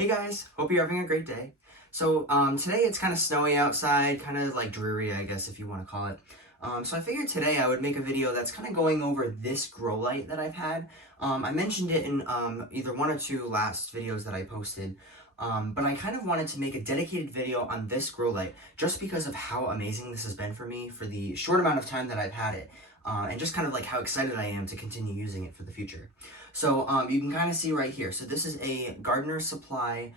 Hey guys, hope you're having a great day. So today it's kind of snowy outside, kind of like dreary, I guess if you want to call it. So I figured today I would make a video that's kind of going over this grow light that I've had. I mentioned it in either one or two last videos that I posted, but I kind of wanted to make a dedicated video on this grow light just because of how amazing this has been for me for the short amount of time that I've had it. And just kind of like how excited I am to continue using it for the future. So you can kind of see right here. So this is a Gardener Supply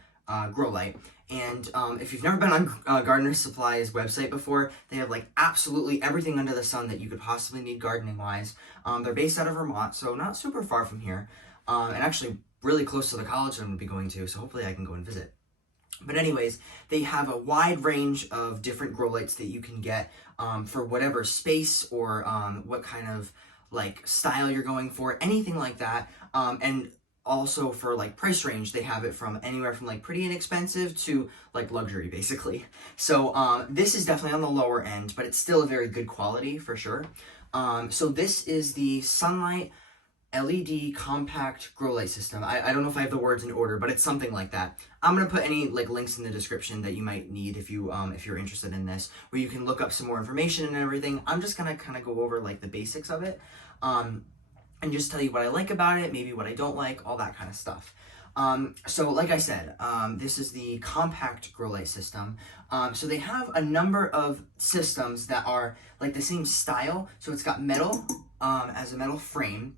grow light. And if you've never been on Gardener Supply's website before, they have like absolutely everything under the sun that you could possibly need gardening wise. They're based out of Vermont, so not super far from here. And actually really close to the college that I'm going to be going to, so hopefully I can go and visit. But anyways, they have a wide range of different grow lights that you can get for whatever space or what kind of like style you're going for, anything like that. And also for like price range, they have it from anywhere from like pretty inexpensive to like luxury basically. So this is definitely on the lower end, but it's still a very good quality for sure. So this is the Sunlight LED compact grow light system. I don't know if I have the words in order, but it's something like that. I'm gonna put any like links in the description that you might need if you're interested in this, where you can look up some more information and everything. I'm just gonna kind of go over like the basics of it, and just tell you what I like about it, maybe what I don't like, all that kind of stuff. So like I said, this is the compact grow light system. So they have a number of systems that are like the same style. So it's got metal as a metal frame.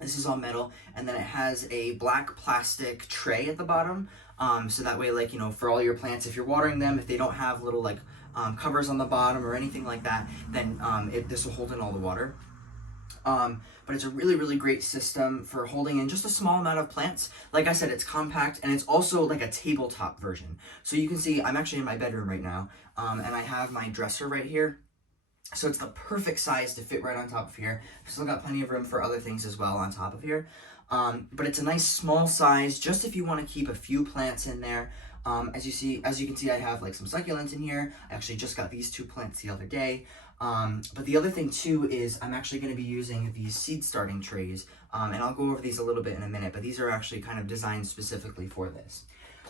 This is all metal, and then it has a black plastic tray at the bottom. So that way, like, you know, for all your plants, if you're watering them, if they don't have little like covers on the bottom or anything like that, then this will hold in all the water. But it's a really, really great system for holding in just a small amount of plants. Like I said, it's compact, and it's also like a tabletop version. So you can see I'm actually in my bedroom right now, and I have my dresser right here. So it's the perfect size to fit right on top of here. Still got plenty of room for other things as well on top of here. But it's a nice small size, just if you want to keep a few plants in there. As you can see, I have like some succulents in here. I actually just got these two plants the other day. But the other thing too is I'm actually going to be using these seed starting trays. And I'll go over these a little bit in a minute, but these are actually kind of designed specifically for this.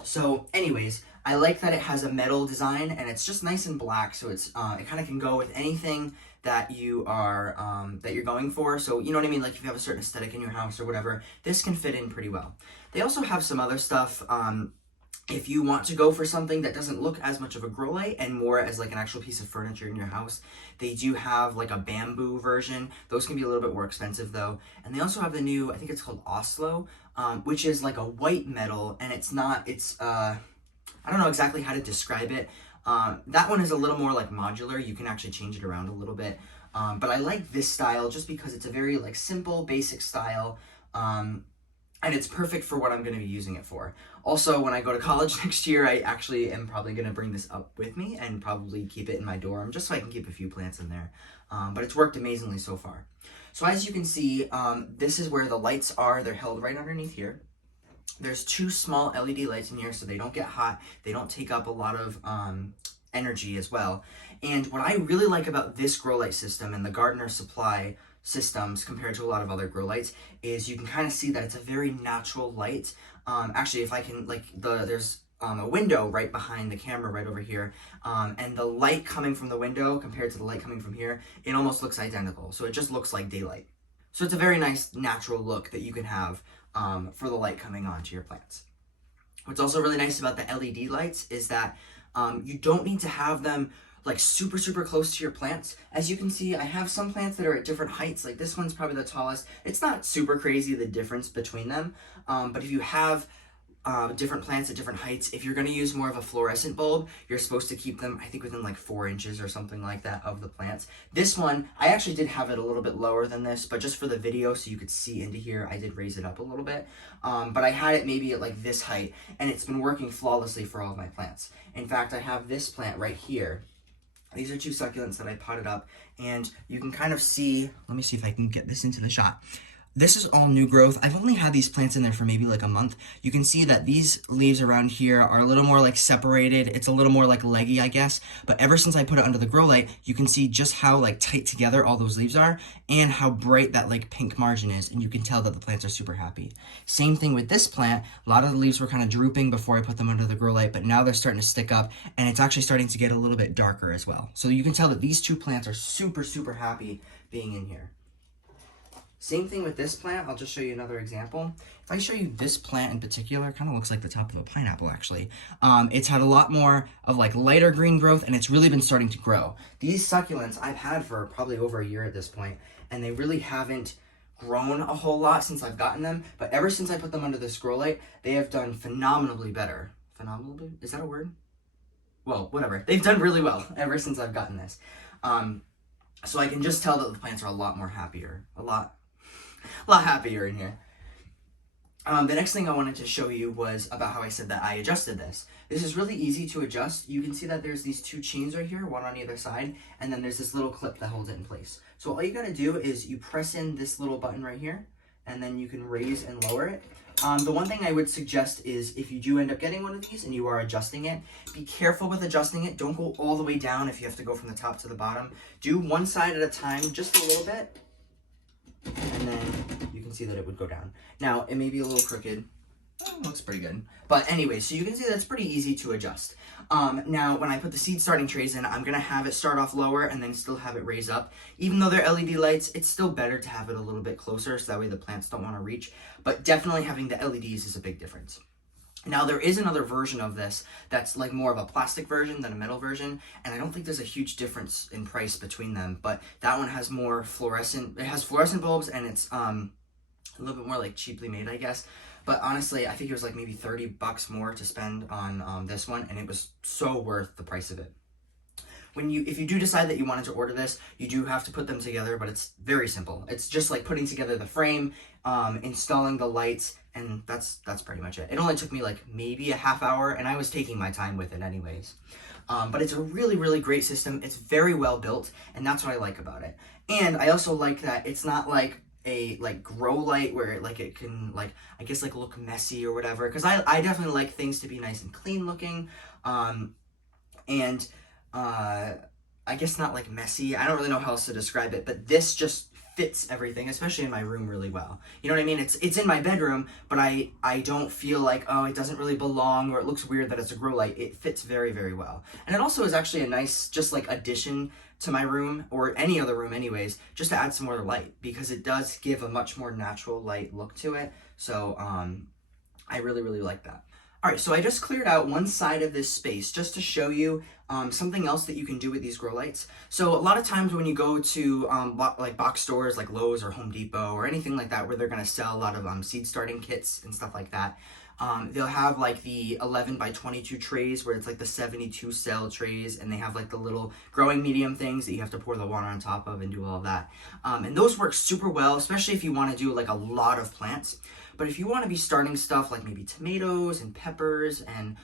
So anyways, I like that it has a metal design, and it's just nice and black, so it's it kind of can go with anything that you are that you're going for. So you know what I mean, like if you have a certain aesthetic in your house or whatever, this can fit in pretty well. They also have some other stuff. If you want to go for something that doesn't look as much of a grow light and more as like an actual piece of furniture in your house, they do have like a bamboo version. Those can be a little bit more expensive though. And they also have the new, I think it's called Oslo, which is like a white metal, and I don't know exactly how to describe it. That one is a little more like modular. You can actually change it around a little bit. But I like this style just because it's a very like simple, basic style. And it's perfect for what I'm going to be using it for. Also, when I go to college next year, I actually am probably going to bring this up with me and probably keep it in my dorm just so I can keep a few plants in there. But it's worked amazingly so far. So as you can see, this is where the lights are. They're held right underneath here. There's two small LED lights in here so they don't get hot. They don't take up a lot of energy as well. And what I really like about this grow light system and the Gardener Supply systems compared to a lot of other grow lights is you can kind of see that it's a very natural light. Actually, if I can, like, there's a window right behind the camera right over here, and the light coming from the window compared to the light coming from here, it almost looks identical. So it just looks like daylight. So it's a very nice natural look that you can have for the light coming onto your plants. What's also really nice about the LED lights is that you don't need to have them like super, super close to your plants. As you can see, I have some plants that are at different heights. Like this one's probably the tallest. It's not super crazy the difference between them, but if you have different plants at different heights, if you're going to use more of a fluorescent bulb, you're supposed to keep them, I think, within like 4 inches or something like that of the plants. This one, I actually did have it a little bit lower than this, but just for the video so you could see into here, I did raise it up a little bit. But I had it maybe at like this height, and it's been working flawlessly for all of my plants. In fact, I have this plant right here. These are two succulents that I potted up, and you can kind of see, let me see if I can get this into the shot. This is all new growth. I've only had these plants in there for maybe like a month. You can see that these leaves around here are a little more like separated. It's a little more like leggy, I guess. But ever since I put it under the grow light, you can see just how like tight together all those leaves are and how bright that like pink margin is. And you can tell that the plants are super happy. Same thing with this plant. A lot of the leaves were kind of drooping before I put them under the grow light, but now they're starting to stick up and it's actually starting to get a little bit darker as well. So you can tell that these two plants are super, super happy being in here. Same thing with this plant. I'll just show you another example. If I show you this plant in particular, it kind of looks like the top of a pineapple actually. It's had a lot more of like lighter green growth and it's really been starting to grow. These succulents I've had for probably over a year at this point, and they really haven't grown a whole lot since I've gotten them, but ever since I put them under this grow light, they have done phenomenally better. Phenomenally? Is that a word? Well, whatever. They've done really well ever since I've gotten this. So I can just tell that the plants are a lot more happier. A lot happier in here. The next thing I wanted to show you was about how I said that I adjusted this. This is really easy to adjust. You can see that there's these two chains right here, one on either side, and then there's this little clip that holds it in place. So all you gotta do is you press in this little button right here, and then you can raise and lower it. The one thing I would suggest is if you do end up getting one of these and you are adjusting it, be careful with adjusting it. Don't go all the way down if you have to go from the top to the bottom. Do one side at a time, just a little bit, and then you can see that it would go down. Now, it may be a little crooked. Looks pretty good. But anyway, so you can see that's pretty easy to adjust. Now, when I put the seed starting trays in, I'm going to have it start off lower and then still have it raise up. Even though they're LED lights, it's still better to have it a little bit closer so that way the plants don't want to reach. But definitely having the LEDs is a big difference. Now, there is another version of this that's like more of a plastic version than a metal version, and I don't think there's a huge difference in price between them, but that one has more fluorescent, it has fluorescent bulbs, and it's a little bit more like cheaply made, I guess. But honestly, I think it was like maybe 30 bucks more to spend on this one, and it was so worth the price of it. If you do decide that you wanted to order this, you do have to put them together, but it's very simple. It's just like putting together the frame, installing the lights, and that's pretty much it. It only took me like maybe a half hour, and I was taking my time with it anyways. But it's a really, really great system. It's very well built, and that's what I like about it. And I also like that it's not like a grow light where it can I guess look messy or whatever, because I definitely like things to be nice and clean looking, and I guess not like messy. I don't really know how else to describe it, but this just fits everything, especially in my room, really well. You know what I mean? It's in my bedroom, but I don't feel like, oh, it doesn't really belong or it looks weird that it's a grow light. It fits very, very well. And it also is actually a nice just addition to my room, or any other room anyways, just to add some more light, because it does give a much more natural light look to it. So I really, really like that. All right, so I just cleared out one side of this space just to show you something else that you can do with these grow lights. So a lot of times when you go to box stores like Lowe's or Home Depot or anything like that, where they're gonna sell a lot of seed starting kits and stuff like that, they'll have the 11 by 22 trays where it's the 72 cell trays, and they have the little growing medium things that you have to pour the water on top of and do all of that. And those work super well, especially if you want to do a lot of plants. But if you want to be starting stuff like maybe tomatoes and peppers and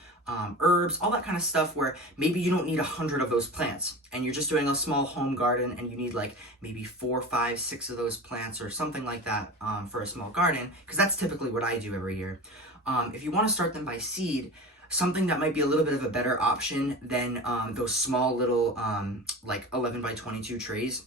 herbs, all that kind of stuff where maybe you don't need 100 of those plants and you're just doing a small home garden and you need maybe 4, 5, 6 of those plants or something like that for a small garden, because that's typically what I do every year. If you want to start them by seed, something that might be a little bit of a better option than those small little 11 by 22 trays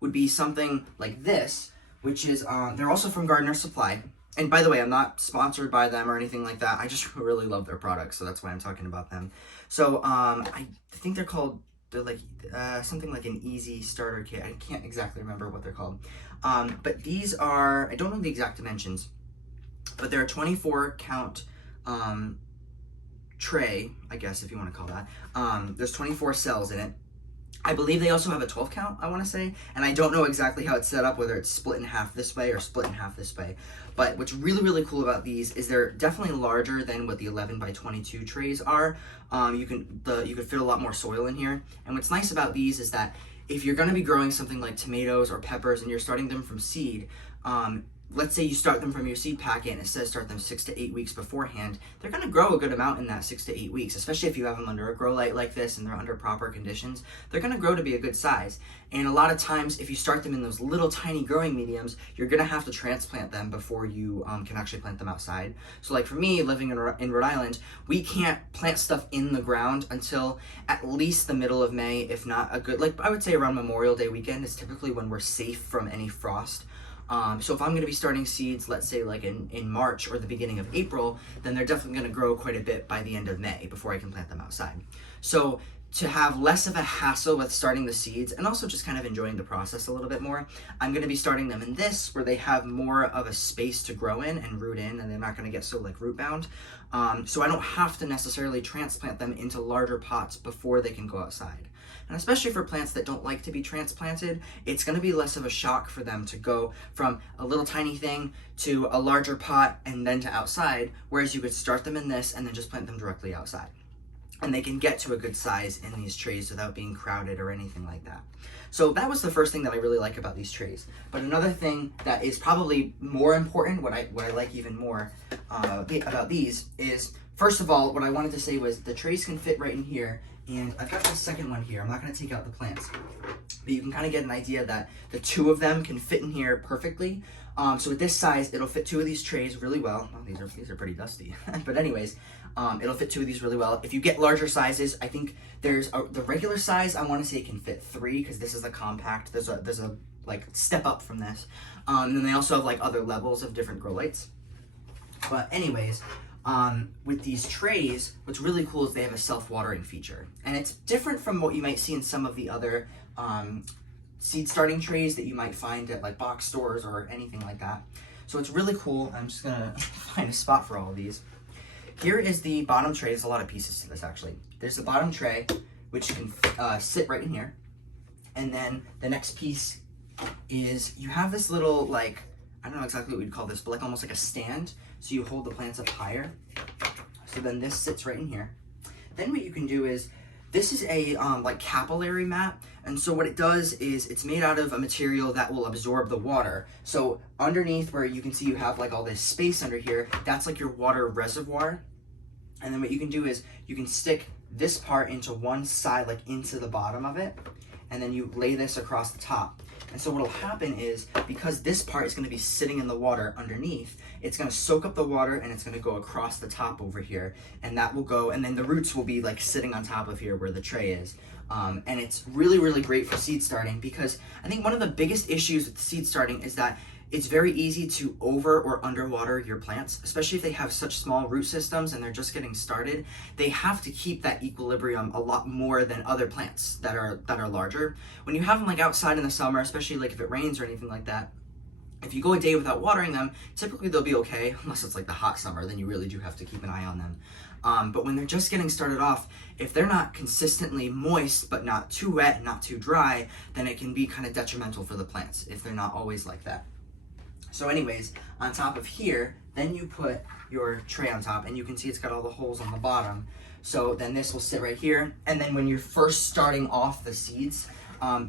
would be something like this, which is, they're also from Gardener Supply. And by the way, I'm not sponsored by them or anything like that. I just really love their products, so that's why I'm talking about them. So I think they're something like an easy starter kit. I can't exactly remember what they're called. But these are, I don't know the exact dimensions, but they're a 24 count tray, I guess, if you want to call that. There's 24 cells in it. I believe they also have a 12 count, I want to say, and I don't know exactly how it's set up, whether it's split in half this way or split in half this way. But what's really, really cool about these is they're definitely larger than what the 11 by 22 trays are. You can fit a lot more soil in here. And what's nice about these is that if you're going to be growing something like tomatoes or peppers and you're starting them from seed, let's say you start them from your seed packet and it says start them 6 to 8 weeks beforehand, they're going to grow a good amount in that 6 to 8 weeks, especially if you have them under a grow light like this and they're under proper conditions. They're going to grow to be a good size. And a lot of times, if you start them in those little tiny growing mediums, you're going to have to transplant them before you can actually plant them outside. So like for me, living in Rhode Island, we can't plant stuff in the ground until at least the middle of May, if not a good, like I would say around Memorial Day weekend is typically when we're safe from any frost. So if I'm going to be starting seeds, let's say like in March or the beginning of April, then they're definitely going to grow quite a bit by the end of May before I can plant them outside. So to have less of a hassle with starting the seeds and also just kind of enjoying the process a little bit more, I'm going to be starting them in this where they have more of a space to grow in and root in, and they're not going to get so like root bound. So I don't have to necessarily transplant them into larger pots before they can go outside. And especially for plants that don't like to be transplanted, it's going to be less of a shock for them to go from a little tiny thing to a larger pot and then to outside, whereas you could start them in this and then just plant them directly outside. And they can get to a good size in these trays without being crowded or anything like that. So that was the first thing that I really like about these trays. But another thing that is probably more important, what I like even more about these is, first of all, what I wanted to say was the trays can fit right in here. And I've got the second one here. I'm not going to take out the plants, but you can kind of get an idea that the two of them can fit in here perfectly. So with this size, it'll fit two of these trays really well. Oh, these are pretty dusty, but anyways, it'll fit two of these really well. If you get larger sizes, I think there's the regular size. I want to say it can fit 3 because this is a compact. There's a like step up from this, and then they also have like other levels of different grow lights. But anyways. With these trays, what's really cool is they have a self-watering feature. And it's different from what you might see in some of the other seed starting trays that you might find at like box stores or anything like that. So it's really cool. I'm just gonna find a spot for all of these. Here is the bottom tray. There's a lot of pieces to this actually. There's the bottom tray, which can sit right in here. And then the next piece is you have this little like, I don't know exactly what we'd call this, but like almost like a stand. So you hold the plants up higher. So then this sits right in here. Then what you can do is, this is a like capillary mat. And so what it does is it's made out of a material that will absorb the water. So underneath where you can see you have like all this space under here, that's like your water reservoir. And then what you can do is you can stick this part into one side, like into the bottom of it. And then you lay this across the top. And so what will happen is, because this part is going to be sitting in the water underneath, it's going to soak up the water and it's going to go across the top over here. And that will go, and then the roots will be like sitting on top of here where the tray is. And it's really, really great for seed starting, because I think one of the biggest issues with seed starting is that it's very easy to over or underwater your plants, especially if they have such small root systems and they're just getting started. They have to keep that equilibrium a lot more than other plants that are larger. When you have them like outside in the summer, especially like if it rains or anything like that, if you go a day without watering them, typically they'll be okay, unless it's like the hot summer, then you really do have to keep an eye on them. But when they're just getting started off, if they're not consistently moist, but not too wet, not too dry, then it can be kind of detrimental for the plants if they're not always like that. So anyways, on top of here, then you put your tray on top, and you can see it's got all the holes on the bottom. So then this will sit right here. And then when you're first starting off the seeds,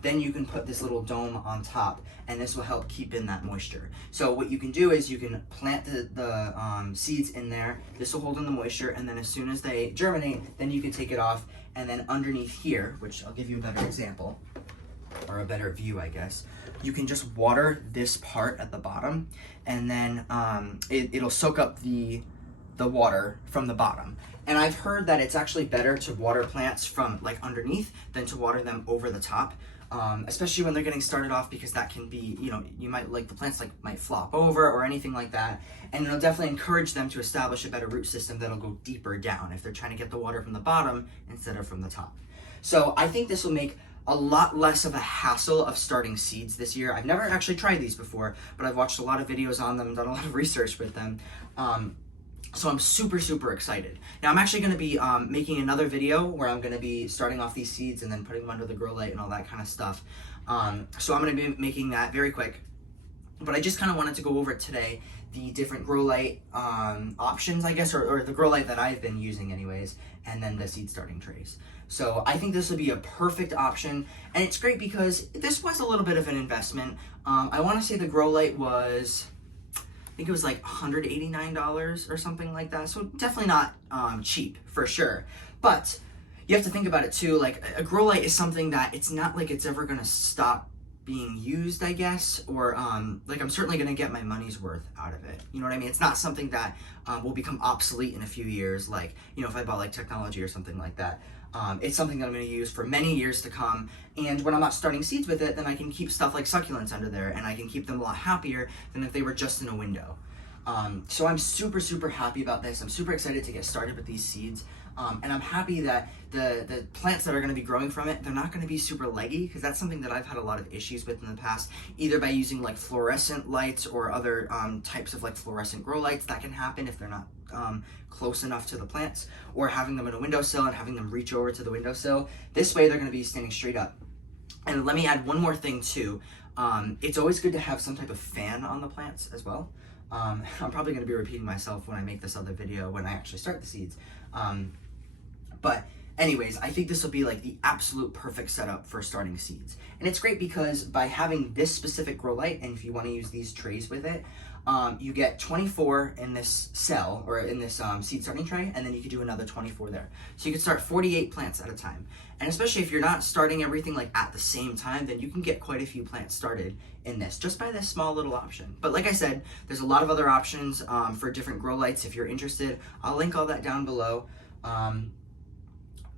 then you can put this little dome on top, and this will help keep in that moisture. So what you can do is you can plant the seeds in there. This will hold in the moisture, and then as soon as they germinate, then you can take it off. And then underneath here, which I'll give you a better example, or a better view, I guess, you can just water this part at the bottom, and then it'll soak up the water from the bottom. And I've heard that it's actually better to water plants from like underneath than to water them over the top, especially when they're getting started off, because that can be, you know, you might like the plants like might flop over or anything like that. And it'll definitely encourage them to establish a better root system that'll go deeper down if they're trying to get the water from the bottom instead of from the top. So I think this will make a lot less of a hassle of starting seeds this year. I've never actually tried these before, but I've watched a lot of videos on them, done a lot of research with them. So I'm super, super excited. Now I'm actually going to be making another video where I'm going to be starting off these seeds and then putting them under the grow light and all that kind of stuff. So I'm going to be making that very quick. But I just kind of wanted to go over today the different grow light options, I guess, or the grow light that I've been using anyways, and then the seed starting trays. So I think this would be a perfect option, and it's great because this was a little bit of an investment. I want to say the grow light was, think it was like $189 or something like that. So definitely not cheap for sure. But you have to think about it too. Like a grow light is something that it's not like it's ever gonna stop being used, I guess, or like I'm certainly gonna get my money's worth out of it. You know what I mean? It's not something that will become obsolete in a few years. Like, you know, if I bought like technology or something like that. It's something that I'm going to use for many years to come, and when I'm not starting seeds with it, then I can keep stuff like succulents under there, and I can keep them a lot happier than if they were just in a window. So I'm super happy about this. I'm super excited to get started with these seeds, and I'm happy that the plants that are going to be growing from it, they're not going to be super leggy, because that's something that I've had a lot of issues with in the past, either by using like fluorescent lights or other types of like fluorescent grow lights. That can happen if they're not close enough to the plants, or having them in a windowsill and having them reach over to the windowsill. This way they're going to be standing straight up. And let me add one more thing too. It's always good to have some type of fan on the plants as well. I'm probably going to be repeating myself when I make this other video when I actually start the seeds. But anyways, I think this will be like the absolute perfect setup for starting seeds. And it's great because by having this specific grow light, and if you want to use these trays with it, you get 24 in this cell, or in this seed starting tray, and then you could do another 24 there. So you could start 48 plants at a time. And especially if you're not starting everything like at the same time, then you can get quite a few plants started in this, just by this small little option. But like I said, there's a lot of other options for different grow lights. If you're interested, I'll link all that down below.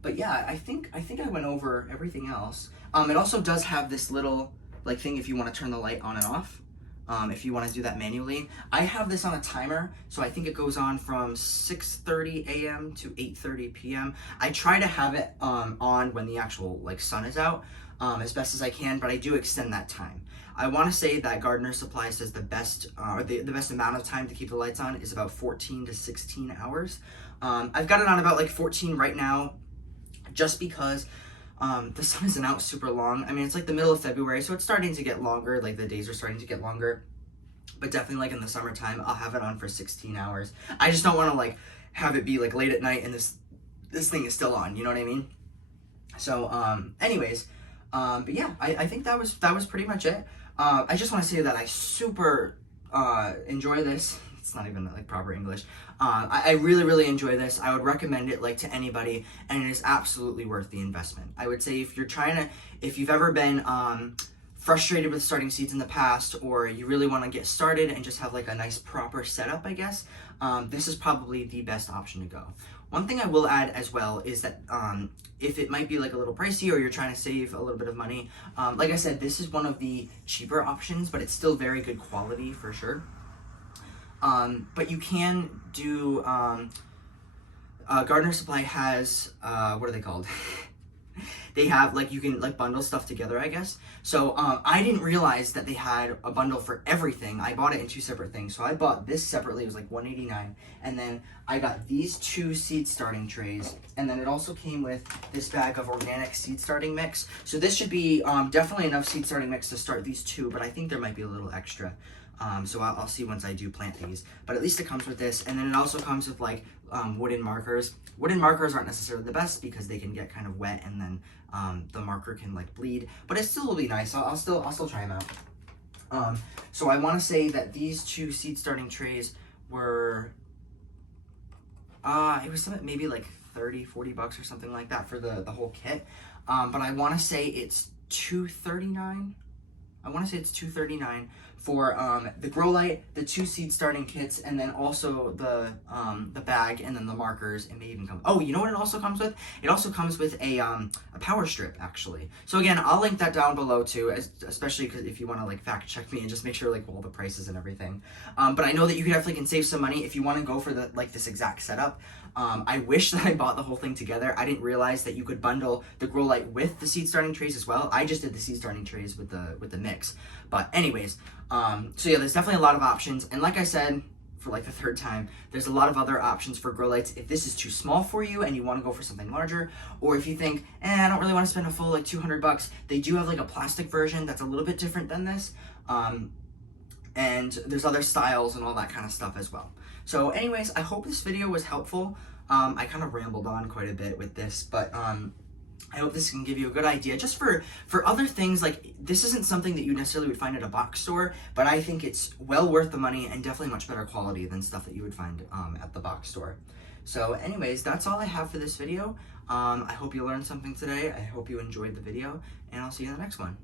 But yeah, I think I went over everything else. It also does have this little like thing if you want to turn the light on and off. If you want to do that manually. I have this on a timer, so I think it goes on from 6:30 a.m. to 8:30 p.m. I try to have it on when the actual like sun is out as best as I can, but I do extend that time. I want to say that Gardener Supply says the best the best amount of time to keep the lights on is about 14 to 16 hours. I've got it on about like 14 right now, just because the sun isn't out super long. I mean, it's like the middle of February, so it's starting to get longer, like the days are starting to get longer. But definitely like in the summertime, I'll have it on for 16 hours. I just don't want to like have it be like late at night and this thing is still on, you know what I mean? So anyways, but yeah, I think that was pretty much it. I just want to say that I super enjoy this. It's not even like proper English. I really enjoy this. I would recommend it like to anybody, and it is absolutely worth the investment. I would say if you've ever been frustrated with starting seeds in the past, or you really want to get started and just have like a nice proper setup, I guess, this is probably the best option to go. One thing I will add as well is that if it might be like a little pricey, or you're trying to save a little bit of money, like I said, this is one of the cheaper options, but it's still very good quality for sure. But you can do, Gardener Supply has, what are they called? They have, like, you can, like, bundle stuff together, I guess. So, I didn't realize that they had a bundle for everything. I bought it in two separate things. So I bought this separately, it was like $189. And then I got these two seed starting trays. And then it also came with this bag of organic seed starting mix. So this should be, definitely enough seed starting mix to start these two, but I think there might be a little extra. So I'll see once I do plant these, but at least it comes with this. And then it also comes with like wooden markers. Wooden markers aren't necessarily the best because they can get kind of wet, and then the marker can like bleed, but it still will be nice. I'll still try them out. So I want to say that these two seed starting trays were, it was something maybe like 30-40 bucks or something like that for the whole kit. But I want to say it's $239. I want to say it's $239 for the grow light, the two seed starting kits, and then also the bag, and then the markers. It may even come. Oh, you know what it also comes with? It also comes with a power strip, actually. So again, I'll link that down below too, especially because if you want to like fact check me and just make sure like all the prices and everything. But I know that you definitely can save some money if you want to go for the like this exact setup. I wish that I bought the whole thing together. I didn't realize that you could bundle the grow light with the seed starting trays as well. I just did the seed starting trays with the mix. But anyways, so yeah, there's definitely a lot of options. And like I said, for like the third time, there's a lot of other options for grow lights if this is too small for you and you want to go for something larger, or if you think, I don't really want to spend a full like 200 bucks. They do have like a plastic version that's a little bit different than this. And there's other styles and all that kind of stuff as well. So anyways, I hope this video was helpful. I kind of rambled on quite a bit with this, but I hope this can give you a good idea just for other things. Like, this isn't something that you necessarily would find at a box store, but I think it's well worth the money and definitely much better quality than stuff that you would find at the box store. So anyways, that's all I have for this video. I hope you learned something today. I hope you enjoyed the video, and I'll see you in the next one.